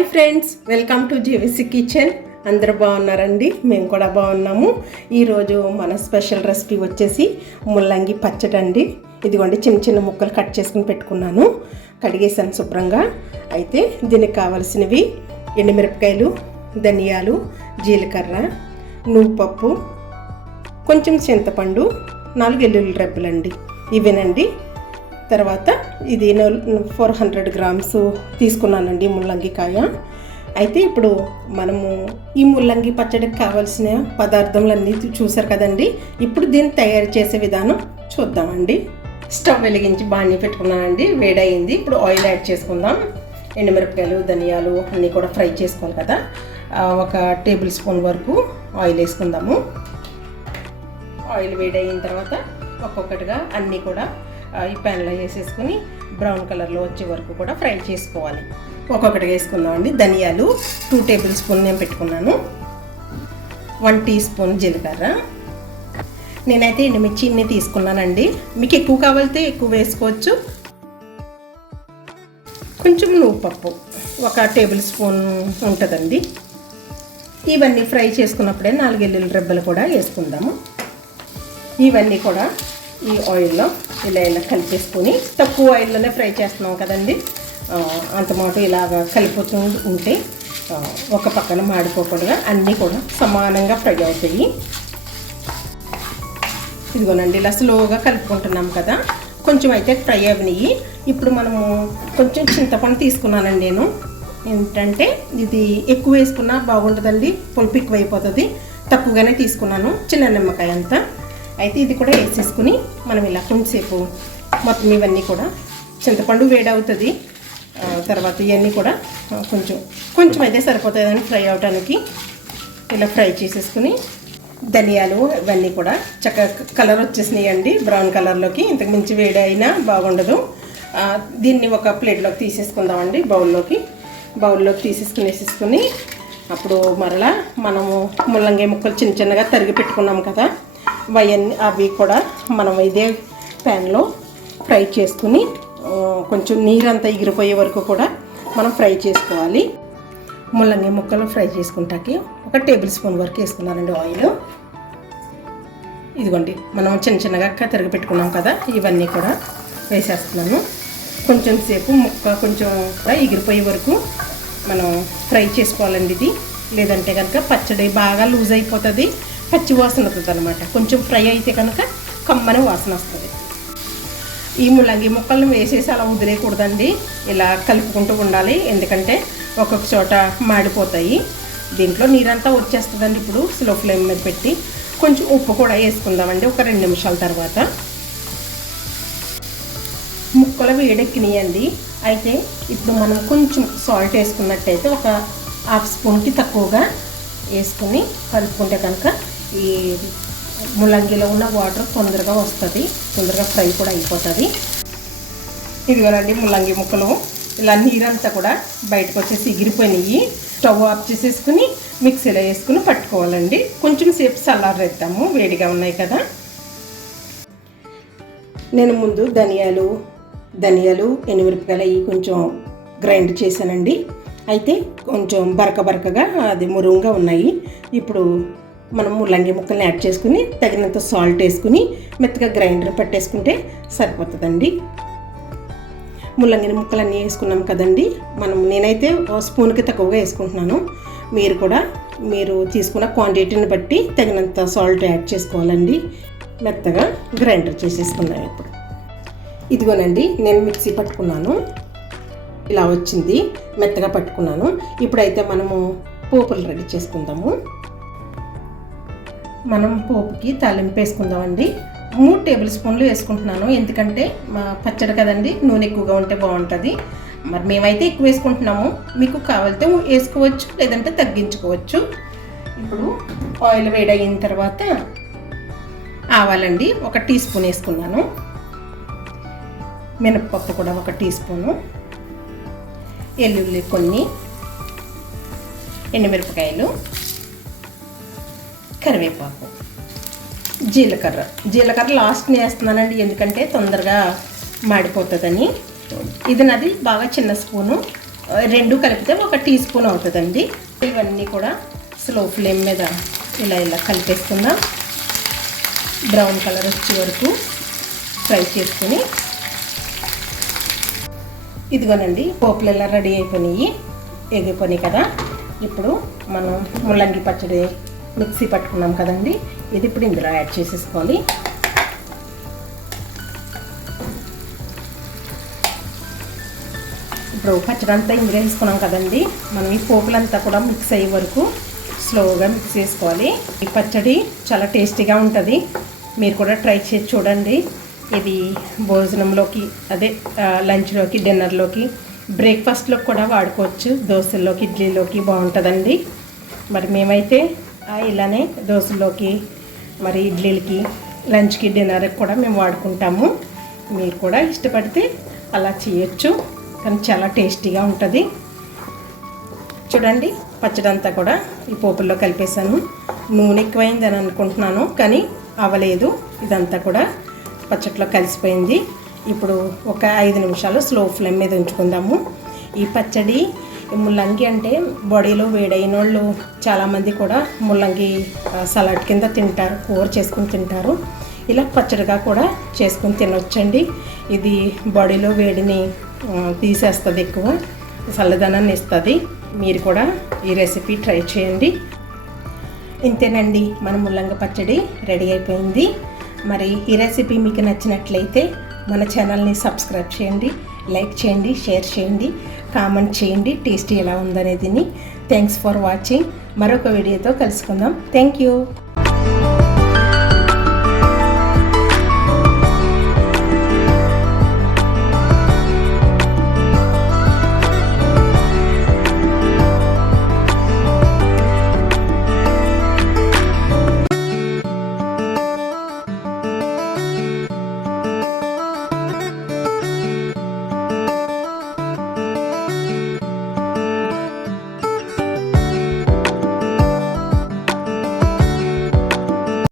Hi friends, welcome to JVC kitchen. అందరూ బాగున్నారండి? మేము కూడా బాగున్నాము. ఈరోజు మన స్పెషల్ రెసిపీ వచ్చేసి ముల్లంగి పచ్చడి అండి. ఇదిగోండి, చిన్న చిన్న ముక్కలు కట్ చేసుకుని పెట్టుకున్నాను, కడిగేసాను శుభ్రంగా. అయితే దీనికి కావాల్సినవి ఎండుమిరపకాయలు, ధనియాలు, జీలకర్ర, నువ్వుపప్పు, కొంచెం చింతపండు, 4 వెల్లుల్లి రెబ్బలండి, ఇవేనండి. తర్వాత ఇది 400 గ్రామ్స్ తీసుకున్నానండి ముల్లంగికాయ. అయితే ఇప్పుడు మనము ఈ ముల్లంగి పచ్చడికి కావాల్సిన పదార్థములన్నీ చూసారు కదండి. ఇప్పుడు దీన్ని తయారు చేసే విధానం చూద్దామండి. స్టవ్ వెలిగించి బాణీ పెట్టుకున్నానండి, వేడయింది. ఇప్పుడు ఆయిల్ యాడ్ చేసుకుందాం. ఎండుమిరపకాయలు, ధనియాలు అన్నీ కూడా ఫ్రై చేసుకోవాలి కదా. 1 టేబుల్ స్పూన్ వరకు ఆయిల్ వేసుకుందాము. ఆయిల్ వేడయిన తర్వాత ఒక్కొక్కటిగా అన్నీ కూడా ఈ ప్యాన్లో వేసేసుకుని బ్రౌన్ కలర్లో వచ్చే వరకు కూడా ఫ్రై చేసుకోవాలి. ఒక్కొక్కటిగా వేసుకుందామండి. ధనియాలు 2 టేబుల్ స్పూన్ నేను పెట్టుకున్నాను. 1 టీ స్పూన్ జీలకర్ర. నేనైతే ఎండుమిర్చి ఇన్ని తీసుకున్నానండి. మీకు ఎక్కువ కావాలితే ఎక్కువ వేసుకోవచ్చు. కొంచెం నువ్వుపప్పు 1 టేబుల్ స్పూన్ ఉంటుందండి. ఇవన్నీ ఫ్రై చేసుకున్నప్పుడే 4 వెల్లుల్లి రెబ్బలు కూడా వేసుకుందాము. ఇవన్నీ కూడా ఈ ఆయిల్లో ఇలా కలిపేసుకొని, తక్కువ ఆయిల్లోనే ఫ్రై చేస్తున్నాం కదండి, అంతమాట ఇలాగ కలిపోతూ ఉంటే ఒక పక్కన మాడిపోకుండా అన్నీ కూడా సమానంగా ఫ్రై అవుతాయి. ఇదిగోనండి, ఇలా స్లోగా కలుపుకుంటున్నాం కదా. కొంచెం అయితే ఫ్రై అవినవి. ఇప్పుడు మనము కొంచెం చింతపండు తీసుకున్నానండి నేను. ఏంటంటే ఇది ఎక్కువ వేసుకున్నా బాగుంటుందండి, పులుపు ఎక్కువ అయిపోతుంది. తక్కువగానే తీసుకున్నాను, చిన్న నిమ్మకాయ అంతా. అయితే ఇది కూడా వేసేసుకుని మనం ఇలా కొంచెంసేపు మొత్తం ఇవన్నీ కూడా, చింతపండు వేడవుతుంది, తర్వాత ఇవన్నీ కూడా కొంచెం అయితే సరిపోతుందని ఫ్రై అవడానికి ఇలా ఫ్రై చేసేసుకుని, ధనియాలు ఇవన్నీ కూడా చక్కగా కలర్ వచ్చేసినాయండి, బ్రౌన్ కలర్లోకి. ఇంతకు మించి వేడి అయినా బాగుండదు. దీన్ని ఒక ప్లేట్లోకి తీసేసుకుందామండి, బౌల్లోకి తీసేసుకుని అప్పుడు మరలా మనము ముల్లంగి ముక్కలు చిన్న చిన్నగా తరిగి పెట్టుకున్నాం కదా, అవి కూడా మనం ఇదే ప్యాన్లో ఫ్రై చేసుకుని కొంచెం నీరంతా ఎగిరిపోయే వరకు కూడా మనం ఫ్రై చేసుకోవాలి. ముల్లంగి ముక్కలు ఫ్రై చేసుకుంటాకి 1 టేబుల్ స్పూన్ వరకు వేసుకున్నానండి ఆయిల్. ఇదిగోండి, మనం చిన్న చిన్నగా తరిగి పెట్టుకున్నాం కదా, ఇవన్నీ కూడా వేసేస్తున్నాను. కొంచెం సేపు ముక్క కొంచెం ఎగిరిపోయే వరకు మనం ఫ్రై చేసుకోవాలండి ఇది. లేదంటే కనుక పచ్చడి బాగా లూజ్ అయిపోతుంది, పచ్చి వాసన వస్తుంది అనమాట. కొంచెం ఫ్రై అయితే కనుక కమ్మని వాసన వస్తుంది. ఈ ముల్లంగి ముక్కలను వేసేసి అలా వదిలేయకూడదండి, ఇలా కలుపుకుంటూ ఉండాలి. ఎందుకంటే ఒక్కొక్క చోట మాడిపోతాయి. దీంట్లో నీరంతా వచ్చేస్తుందండి. ఇప్పుడు స్లో ఫ్లేమ్ మీద పెట్టి కొంచెం ఉప్పు కూడా వేసుకుందామండి. ఒక 2 నిమిషాల తర్వాత ముక్కలు వేడెక్కినాయండి. అయితే ఇప్పుడు మనం కొంచెం సాల్ట్ వేసుకున్నట్టయితే ఒక 1/2 స్పూన్కి తక్కువగా వేసుకుని కలుపుకుంటే కనుక ఈ ముల్లంగిలో ఉన్న వాటర్ తొందరగా వస్తుంది, తొందరగా ఫ్రై కూడా అయిపోతుంది. ఇదిగోనండి, ముల్లంగి ముక్కలు ఇలా నీరంతా కూడా బయటకు వచ్చేసి ఎగిరిపోయినాయి. స్టవ్ ఆఫ్ చేసేసుకుని మిక్సీలో వేసుకుని పట్టుకోవాలండి. కొంచెం సేపు చల్లారేద్దాము, వేడిగా ఉన్నాయి కదా. నేను ముందు ధనియాలు, ఎండుమిరపకాయలు అవి కొంచెం గ్రైండ్ చేశానండి. అయితే కొంచెం బరకగా అది మురుగుగా ఉన్నాయి. ఇప్పుడు మనం ముల్లంగి ముక్కల్ని యాడ్ చేసుకుని తగినంత సాల్ట్ వేసుకుని మెత్తగా గ్రైండర్ పట్టేసుకుంటే సరిపోతుందండి. ముల్లంగి ముక్కలన్నీ వేసుకున్నాం కదండి. నేనైతే స్పూన్కి తక్కువగా వేసుకుంటున్నాను. మీరు కూడా మీరు తీసుకున్న క్వాంటిటీని బట్టి తగినంత సాల్ట్ యాడ్ చేసుకోవాలండి. మెత్తగా గ్రైండర్ చేసేసుకున్నాను. ఇప్పుడు ఇదిగోనండి, నేను మిక్సీ పట్టుకున్నాను, ఇలా వచ్చింది, మెత్తగా పట్టుకున్నాను. ఇప్పుడైతే మనము పోపులు రెడీ చేసుకుందాము. మనం పోపుకి తాలింపు వేసుకుందామండి. 3 టేబుల్ స్పూన్లు వేసుకుంటున్నాను, ఎందుకంటే పచ్చడి కదండి, నూనె ఎక్కువగా ఉంటే బాగుంటుంది. మరి మేమైతే ఎక్కువ వేసుకుంటున్నాము, మీకు కావాలితే వేసుకోవచ్చు, లేదంటే తగ్గించుకోవచ్చు. ఇప్పుడు ఆయిల్ వేడయిన తర్వాత ఆవాలండి 1 టీ స్పూన్ వేసుకున్నాను. మినపప్పు కూడా 1 టీ స్పూను, ఎల్లుల్లి కొన్ని, ఎండుమిరపకాయలు, కరివేపాకు, జీలకర్ర లాస్ట్ని వేస్తున్నానండి, ఎందుకంటే తొందరగా మాడిపోతుందని. ఇది నాది బాగా చిన్న స్పూను, రెండు కలిపితే 1 టీ స్పూన్ అవుతుందండి. ఇవన్నీ కూడా స్లో ఫ్లేమ్ మీద ఇలా కలిపేసుకుందాం. బ్రౌన్ కలర్ వచ్చే వరకు ఫ్రై చేసుకుని, ఇదిగోనండి పోపులు ఇలా రెడీ అయిపోయినాయి, ఎగిపోయినాయి కదా. ఇప్పుడు మనం ముల్లంగి పచ్చడి మిక్సీ పట్టుకున్నాం కదండి, ఇది ఇప్పుడు ఇందులో యాడ్ చేసేసుకోవాలి. ఇప్పుడు పచ్చడి అంతా ఇందులో వేసుకున్నాం కదండి, మనం ఈ పోపులంతా కూడా మిక్స్ అయ్యే వరకు స్లోగా మిక్స్ చేసుకోవాలి. ఈ పచ్చడి చాలా టేస్టీగా ఉంటుంది, మీరు కూడా ట్రై చేసి చూడండి. ఇది భోజనంలోకి, అదే లంచ్లోకి, డిన్నర్లోకి, బ్రేక్ఫాస్ట్లోకి కూడా వాడుకోవచ్చు. దోశల్లోకి, ఇడ్లీలోకి బాగుంటుందండి. మరి మేమైతే ఇలానే దోశల్లోకి, మరి ఇడ్లీలకి, లంచ్కి, డిన్నర్కి కూడా మేము వాడుకుంటాము. మీరు కూడా ఇష్టపడితే అలా చేయొచ్చు, కానీ చాలా టేస్టీగా ఉంటుంది. చూడండి పచ్చడి అంతా కూడా ఈ పోపుల్లో కలిపేసాను. నూనె ఎక్కువైందని అనుకుంటున్నాను, కానీ అవ్వలేదు. ఇదంతా కూడా పచ్చట్లో కలిసిపోయింది. ఇప్పుడు ఒక 5 నిమిషాలు స్లో ఫ్లేమ్ మీద ఉంచుకుందాము. ఈ పచ్చడి ముల్లంగి అంటే బాడీలో వేడైన వాళ్ళు చాలామంది కూడా ముల్లంగి సలాడ్ కింద తింటారు, కూర చేసుకుని తింటారు. ఇలా పచ్చడిగా కూడా చేసుకుని తినొచ్చండి. ఇది బాడీలో వేడిని తీసేస్తుంది, ఎక్కువ చల్లదనాన్ని ఇస్తుంది. మీరు కూడా ఈ రెసిపీ ట్రై చేయండి. ఇంతేనండి, మన ముల్లంగి పచ్చడి రెడీ అయిపోయింది. మరి ఈ రెసిపీ మీకు నచ్చినట్లయితే మన ఛానల్ని సబ్స్క్రైబ్ చేయండి, లైక్ చేయండి, షేర్ చేయండి, కామెంట్ చేయండి టేస్టీ ఎలా ఉందనేది. Thanks for watching. మరొక వీడియోతో కలుసుకుందాం. Thank you.